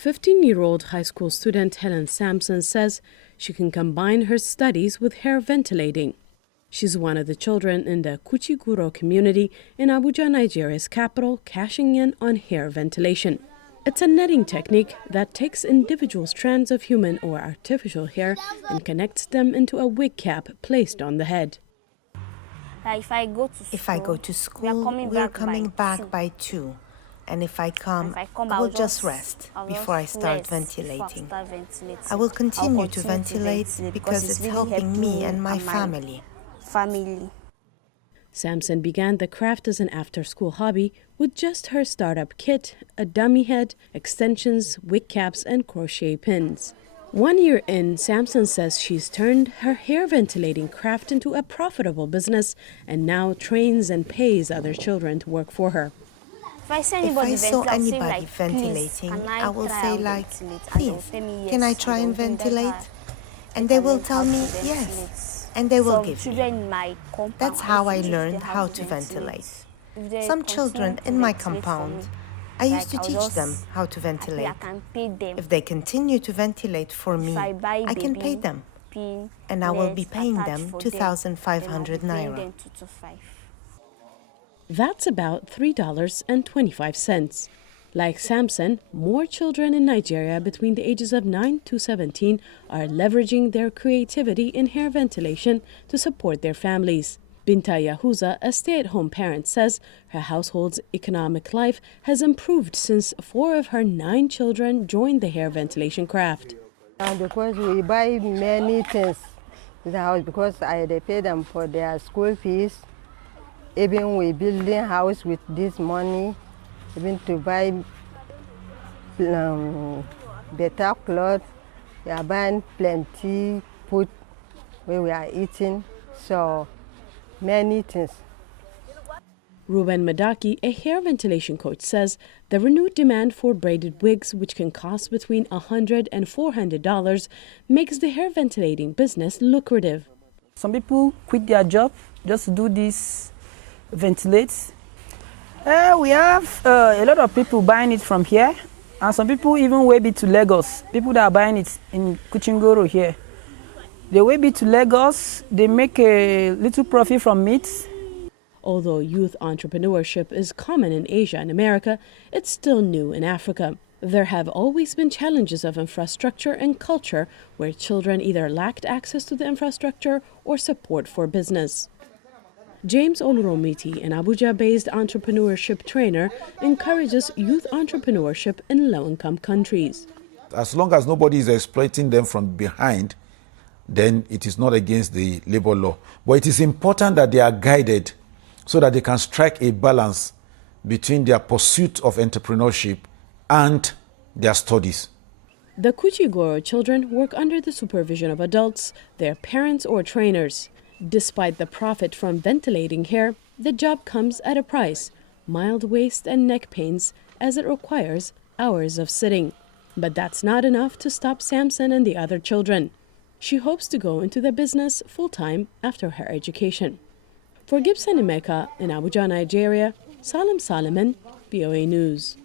15-year-old high school student Helen Sampson says she can combine her studies with hair ventilating. She's one of the children in the Kuchiguro community in Abuja, Nigeria's capital, cashing in on hair ventilation. It's a netting technique that takes individual strands of human or artificial hair and connects them into a wig cap placed on the head. If I go to school, we're coming back by 2. And if I come, I will just rest before I start ventilating. I will continue to ventilate because it's helping me and my family. Sampson began the craft as an after-school hobby with just her startup kit, a dummy head, extensions, wig caps, and crochet pins. 1 year in, Sampson says she's turned her hair ventilating craft into a profitable business and now trains and pays other children to work for her. If I saw anybody ventilating, I will say please, can I try and ventilate? And they will tell me yes, and they will give me. That's how I learned how to ventilate. Some children in my compound, I used to teach them how to ventilate. If they continue to ventilate for me, I can pay them, and I will be paying them 2,500 naira. That's about $3.25. Like Sampson, more children in Nigeria between the ages of 9 to 17 are leveraging their creativity in hair ventilation to support their families. Binta Yahuza, a stay-at-home parent, says her household's economic life has improved since 4 of her 9 children joined the hair ventilation craft. Because we buy many things in the house, because I pay them for their school fees. Even we building house with this money, even to buy better clothes. We are buying plenty food where we are eating, so many things. Ruben Madaki, a hair ventilation coach, says the renewed demand for braided wigs, which can cost between $100 and $400, makes the hair ventilating business lucrative. Some people quit their job just to do this ventilates. We have a lot of people buying it from here, and some people even wave it to Lagos. People that are buying it in Kuchingoro here. They wave it to Lagos, they make a little profit from it. Although youth entrepreneurship is common in Asia and America, it's still new in Africa. There have always been challenges of infrastructure and culture where children either lacked access to the infrastructure or support for business. James Oluromiti, an Abuja-based entrepreneurship trainer, encourages youth entrepreneurship in low-income countries. As long as nobody is exploiting them from behind, then it is not against the labor law. But it is important that they are guided so that they can strike a balance between their pursuit of entrepreneurship and their studies. The Kuchigoro children work under the supervision of adults, their parents or trainers. Despite the profit from ventilating hair, the job comes at a price, mild waist and neck pains, as it requires hours of sitting. But that's not enough to stop Sampson and the other children. She hopes to go into the business full-time after her education. For Gibson Emeka in Abuja, Nigeria, Salim Salomon, VOA News.